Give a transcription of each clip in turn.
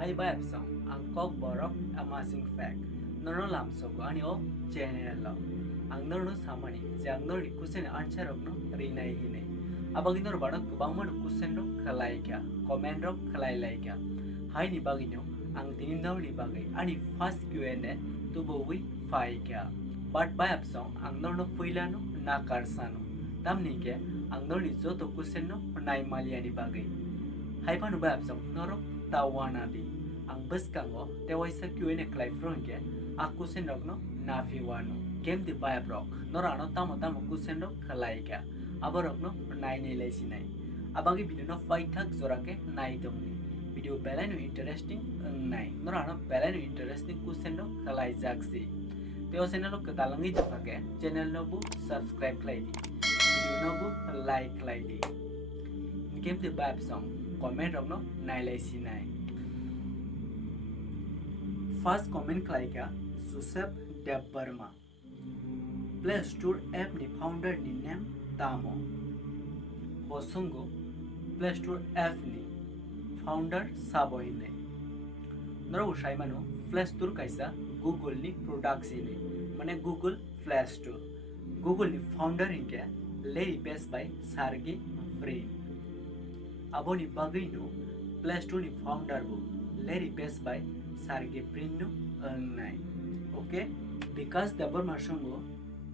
Hai bayap song ang Kokborok amazing fact. Nono lam soko ani o channel lo. Ang nono samani jang nono kusen answer ok no rinai hine. Abagi nor badok kubang manu kusen no khalai kya comment rok khalai lai kya. Hai ni bagi no ang tinin no ni bagi ani first QnA tu bowi fai kya. But bayap song ang nono puila no na karsano. Tam ni ke ang nono ni joto kusen no nai maliani bagi. Hai panu bayap song noro tawana di ang beskango tewaisa QnA klai fronke aku sendok no nafi wano game di bayap rock norano tamo kusendok khalai ka aborok no nai nei laisi nai abagi video no fight thak zorake nai domni video belano interesting nai norano belano interesting kusendok khalai jaksi teo channel ko talangi japake channel no bu subscribe klai di video no bu like klai di game di bayap song comment rok no nai laisi nai first comment klaika Joseph Debbarma Play Store app ni founder ni name Tamo Bosungo Play Store app ni founder Saboine Noro Shaimano Play Store kaisa Google ni products ni mane Google Play Store Google ni founder inke Larry Page by Sergey Brin Aboni bagino Play Store ni founder bu Larry Page by Sergey Brin no nai okay because the bar masungo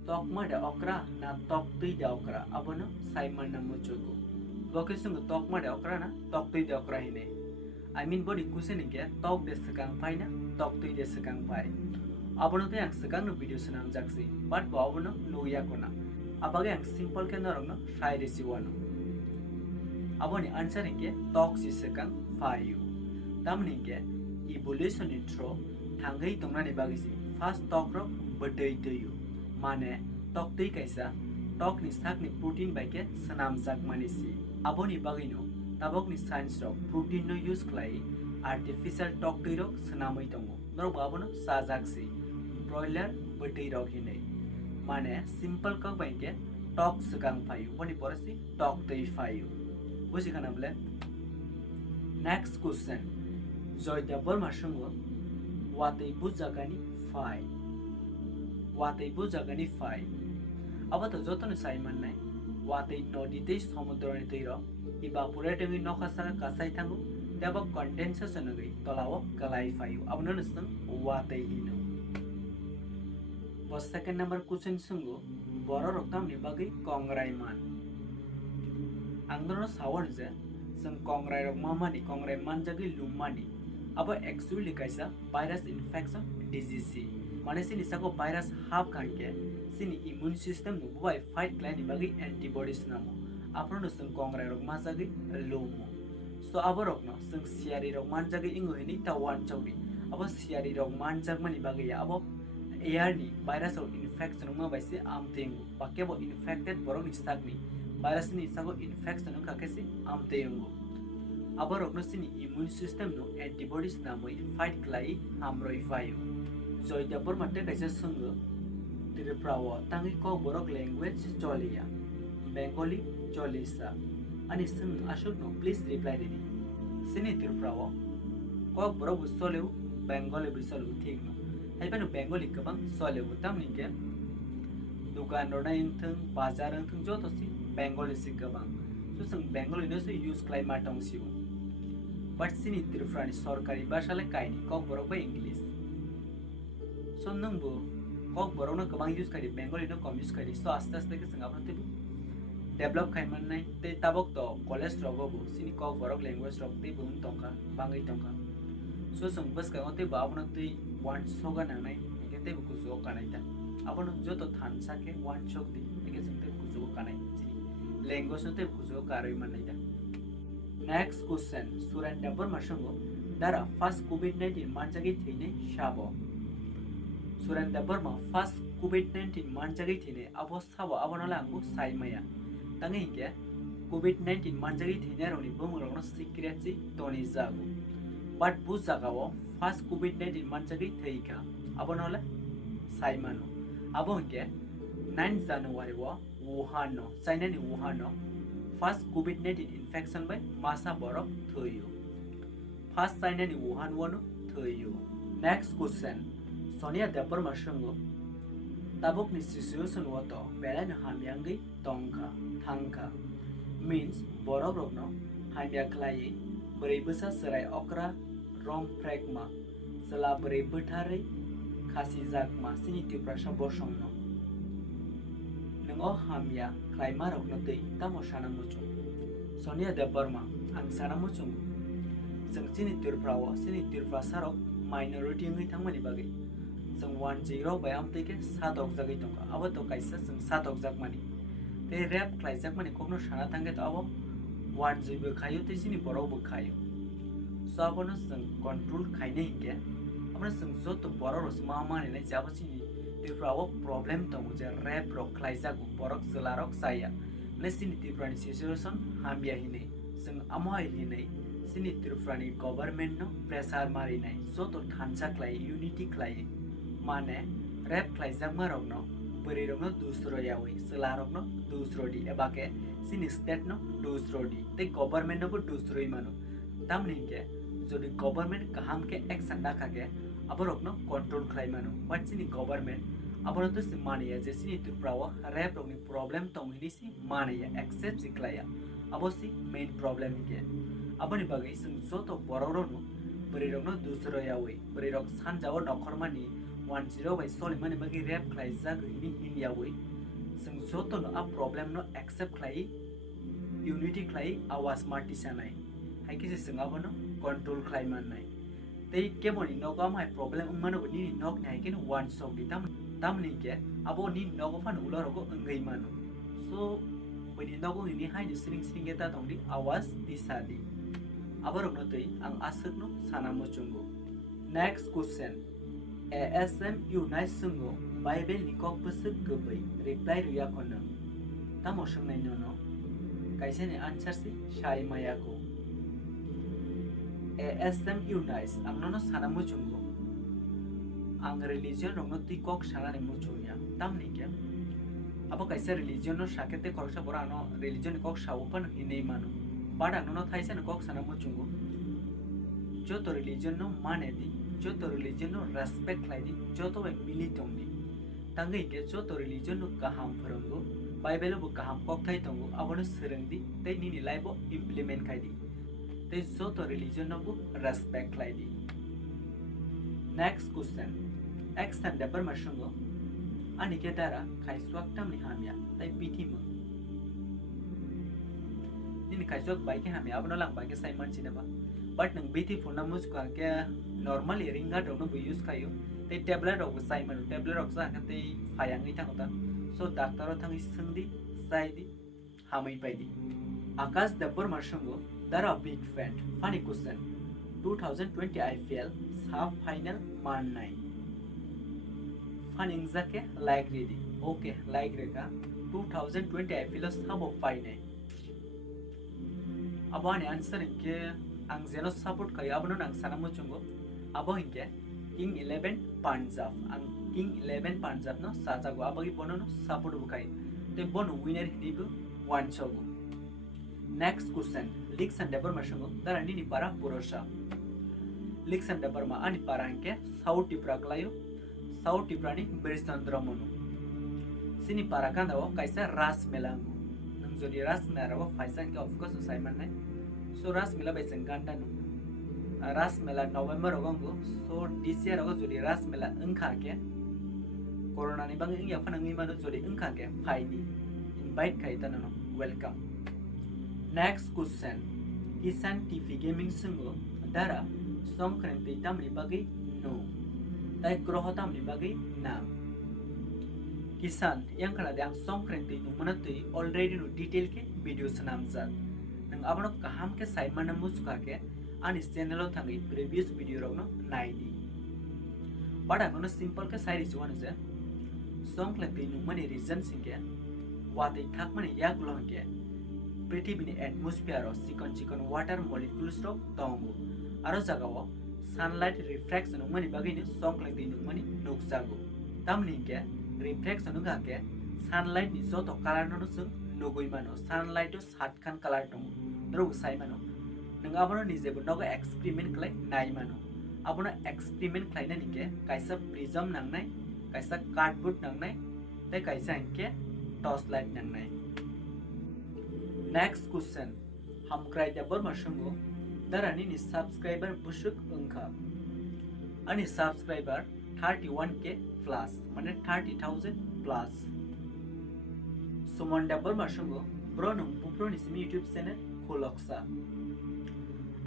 tokma da okra na toktui da okra abono Simon na muchogo location tokma da okra na toktui da okra hine I mean body kusen ke tok de sekang pai na toktui de sekang pai abono te ang sekang no video sanam jaksi but bo abono loya kona abage ang simple ke norong no sai resi wano aboni answer ke tok si sekang pai you tamni ke evolution intro thangai tongnani bagisi first talk ro badai deyu mane talk tei kaisa talk ni sak ni protein baike sanam jak manisi aboni bagino tabok ni science ro protein no use klai artificial talk tei ro sanamai tongo nor babono sajaksi broiler badai ro hine mane simple ka baike talk sakang payu boni porasi talk tei payu busi kanamle next question Joy double masungo watay bujagani fai watay bujagani fai abato joto ni Simon nai watay nodi te samudra ni teiro evaporating ni nokhasa kasai thangu deba condensation ngai tolawo kalai fayu abno nusang watay hino was second number question sungo boro roktam ni bagi kongrai man angdono sawar je sang kongrai rok mamani kongrai man jagi lumani अब actually कैसा virus infection disease माने सिनी सको virus half Kanke सिनी immune system नु बुबाई fight Kline बगी antibodies नामो आपनो सं कोंग्रा रोग माजागी लोमो सो अब रोग न सं सियारी रोग मानजागी इंगो हिनी ता वान चौडी अब सियारी रोग मानजाग मनि बगी अब एआर नि वायरस और इन्फेक्शन मा बाइसे आमतेंगु बाकेबो इन्फेक्टेड बोरो नि सागनि वायरस नि सको इन्फेक्शन काकेसि आमतेंगु अब रोगनोसिनी इम्यून सिस्टम नो एंटीबॉडीज नामै फाइट क्लाई हामरोइ फायो जय दपर मते कैसे संग त्रिपुराव तांगि कोकबरक लैंग्वेज चलिया बेंगली चलिसा अनि संग आशुक नो प्लीज रिप्लाई दिनि सिनी त्रिपुराव कोकबरक सलेउ बेंगली बिसलु ठीक नो हाइबानो बेंगली गोबां सलेउ तामनिके दुकान रनायथों बाजार थों जतसि बेंगली सि गोबां सो जों बेंगली नो यूज क्लाई माटंसिउ but sini Tripura सरकारी भाषाले काइनि कोकबरक बा इंग्लिश सो नंगबो कोकबरक न गोबां यूज करि बेंगली न कम यूज करि सो आस्ते आस्ते के जोंहा प्रति डेभलप खाइमान नाय ते ताबक तो कॉलेज रगबो सिनि कोकबरक लैंग्वेज रक ते बुन तंका बांगै तंका सो जों बस का ते बाबन ते वन सोगा नाय के ते बुकुजो कानायता आपन जो तो थान साके वन सोग दि के जों ते बुकुजो कानाय सिनि लैंग्वेज ते बुकुजो कारय माननायता Next question Suran double masungo dara first COVID-19 manjagi thine shabo Suran double ma first COVID-19 manjagi thine abo sabo abonala angu saimaya tangi ke COVID-19 manjagi thine roni bumurogno secret chi toni jago but Busa gawo first COVID-19 manjagi theika abonala saimano abo ke 9 January wa Wuhan no China ni Wuhan no First COVID-19 infection by masa borok thoyo first sign ni wuhan wonu theu. Next question. Sonia dapper masungo. Tabok ni situation wato belan hamyangi tongka thangka means borok rokno hamya khlai bरै bosa serai okra rom pragma sela bरै bothari khasi jakma sini tiprasa bosongno nongo hamya khlaima rokno tei tamo sana muchung Sonia Deparma ang sana muchung जों sini tirprawo sini tirprasarok minority ngai thangmani bagai जों 10 by amteke 7 jagai tonga abo to kaisa जों 7 jakmani te rap khlaijak mani kokno sana tangge to abo 10 bo khayo te sini borok bo khayo so abono जों control khaine hinge abona जों joto borok ros ma mani nai jabo sini tirprawo problem tongo je rap rok khlaijak borok selarok saya ne sini tirprani situation hamia hine जों amai hine sini tirprani government no pressure mari nai joto thansa khlai unity khlai mane rap khlaijak marok no beri rokno dusro yawi selarokno dusro di ebake sini state no dusro di te government no bo dusro imano tamni ke jodi government kaham ke action dakake aborokno control khlai mano but sini government aboro to simaniya je sini turprawa rap rokni problem tongini si maniya accept siklaya abosi main problem ke aboni bagai sing joto bororonu beri rokno dusro yawi beri rok sanjawo nokhormani 10 by Solomon bagi rap klai zag ini India जों joto no a problem no accept klai unity klai awas marti sanai hai kisi जों abono control klai manai tei kemoni nogam hai problem mano ni nok nai ken one song di tam ni ke abo ni nogo fan ulorogo ngai mano so bani nogo ni hai ni sring eta tongdi awas disadi aborok no tei ang asuk no sanamo chungo next question ASM Unite Sungo Bible Nikok Besuk Gebai Reply Ruya Kono Tamo Sungnai Nono Kaisa ni answer si Shai Mayako ASM Unite Ang nono sana muchungo Ang religion rongno tikok sana ni muchunya Tam ni kya Abo kaisa religion no sakete korsa bora no religion kok saupan hinei mano Pada nono thaisa no kok sana muchungo Joto religion no mane di joto religion no respect laidi joto by militongni tangai ke joto religion no kaham phorongo bible bo kaham kok thai tongo abono serengdi tei nini laibo implement khaidi tei joto religion no bo respect laidi next question extend the permasongo ani ke dara khaiswak tamni hamya tai pithimo nini khaiswak baike hamya abono lang baike sai manchi daba but nang beautiful na musko ke normally ringa dong no use kayo te tablet of Simon tablet of sa te phayang ni thang ta so doctor thang singdi saidi hamai paidi akas dabbar marshungo dara big fan funny question 2020 IPL half final man 9 fun ingzake like ready okay like reka 2020 IPL sub of final abani answer ke ang zeno support kayo abono nang sanamo chungo abo hinke King 11 Punjab ang King 11 Punjab no sajago abagi bono no support bukai te bono winner hidibu one chogo next question leaks and debar mashango darani ni para purosha leaks and debar ma ani para hinke South Tripura klayo South Tripura ni Berisandra mono sini para kandawo kaisa ras melango nang jodi ras merawo faisan ke of course Simon nai so ras mela by sengkanta no ras mela November ogongo so this year ogo jodi ras mela engkha ke corona ni bang ingya phana ngi mano jodi engkha ke faidi invite kai tanano welcome next question kisan TV gaming sungo dara som krenti tamni bagi no tai groho tamni bagi na kisan yang kana dang som krenti no manatui already no detail ke video sanamjat nang abono kaham ke saimana muska ke anis channel o thangi previous video rokno naidi bada kono simple ke side is one je song klenti nu mani reason singke wate thak mani yak long ke prithibini atmosphere o chikon water molecules rok tongo aro jagao sunlight refraction mani bagini song klenti nu mani noksago tamni ke refraction ga ke sunlight ni joto color no sung nogoi mano sunlight o 7 khan color tongo dro sai mano नों abono nijebo nogo experiment khlai nai mano abono experiment khlaina nike kaisa prism nangnai kaisa cardboard nangnai tei kaisa hinke torchlight nangnai. Next question hamkrai da borma shungo darani ni subscriber busuk ongkha ani subscriber 31k plus mane 30,000 plus sumonda borma shungo bro nung bupro ni simi YouTube channel khuloksa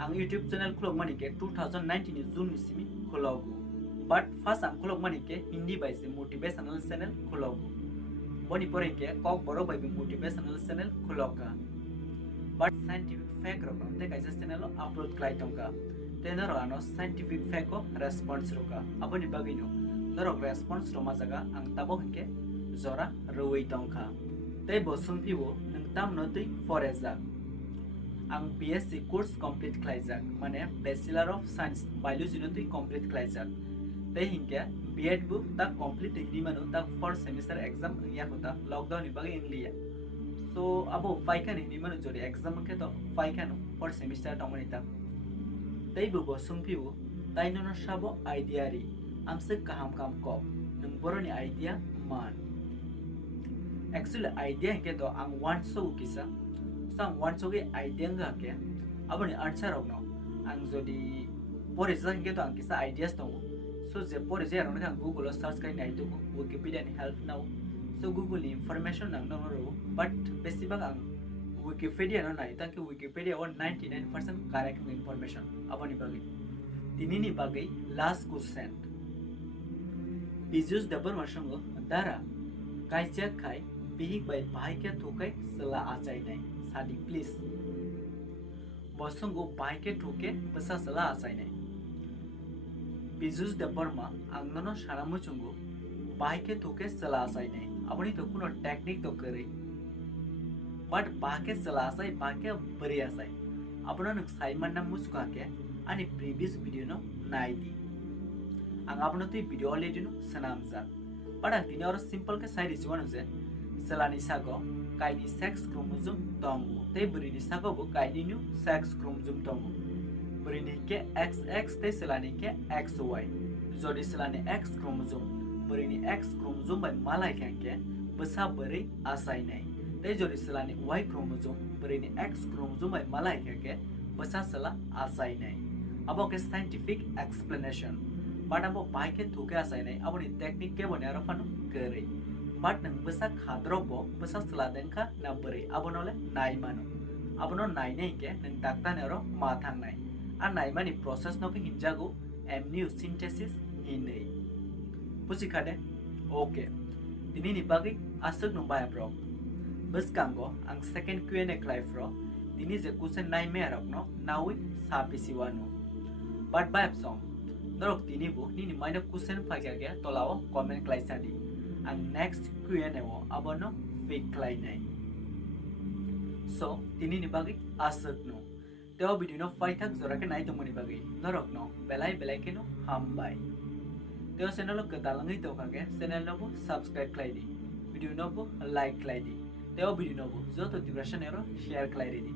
ang YouTube channel khulok manike 2019 ni June ni simi khulogu but first ang khulok manike Hindi by se motivational channel khulogu boni pore ke Kokborok by motivational channel khuloka but scientific fact ro te kaisa channel upload klai tongka tenaro ano scientific fact ko response roka aboni bagino naro response ro majaga ang tabo hinke jora roi tongka tei bo sungpibo nung tam no tei foreza ang BSc course complete khlaijak mane Bachelor of Science Biology no tei complete khlaijak tei hinke B.Ed book ta complete degree mano ta first semester exam ya hota lockdown ni bagi inglia so abo faikan ni mano jori exam ke to faikan first semester tamani ta tei bo sungpibo tai no sabo idea ri amse kaham kam ko nung boroni idea man actually idea hinke to ang one so kisa sang one so ge idea nga ke aboni answer ogno ang jodi pore hinke to ang kisa ideas to so je pore je arona ang Google search kai nai to Wikipedia ni help now so Google ni information nang no ro but besibag ang Wikipedia no nai tanke Wikipedia 99% correct information aboni bagi tinini bagi last question Bijus dabar masongo dara kaija khai bihik by Bahykhe Thukhe Chula Achai nai sadi please bosongo Bahykhe Thukhe Busa Chula Achai nai Bijus dabar ma angnono saramu chungo Bahykhe Thukhe Chula Achai nai aboni to kuno technique to kare but Bahykhe Chula Achai Bahykhe bari achai abono nuk saiman na muska ke ani previous video no nai di ang abono tu video already no sanamsa but ang tini oro simple ke sai risiwano je Chulani sago kaini sex chromosome tongu tei burini sago bo kaini nu sex chromosome tongu burini ke XX tei Chulani ke XY jodi Chulani X chromosome burini X chromosome by malai ke Busa bari asai nai tei jodi Chulani Y chromosome burini X chromosome by malai ke Busa Chula asai nai abo ke scientific explanation but abo Bahykhe Thukhe asai nai abo ni technique ke bone aro fanu kare but nang Busa khadrok bo Busa Chula denka na bari abo nole nai mano abo no nai nei ke nang dakta ne aro ma thang nai a nai mani process no ke hinjago amniocentesis hinei pusikade okay tini ni bagi asuk no Bahykhe buskango ang second QnA class ro tini je question nai me arok no nawi sapisiwano but Bahykhe song Norok tini bu nini minor question pagya tolao comment class sadi ang next QnA wo abono fake class nai so tini ni bagi asuk no teo video no faithak jorake nai tomoni bagi norok no belai ke no hambai teo channel ko dalangai to kage channel no bu subscribe clai di video no bu like clai di teo video no bu joto duration ero share clai di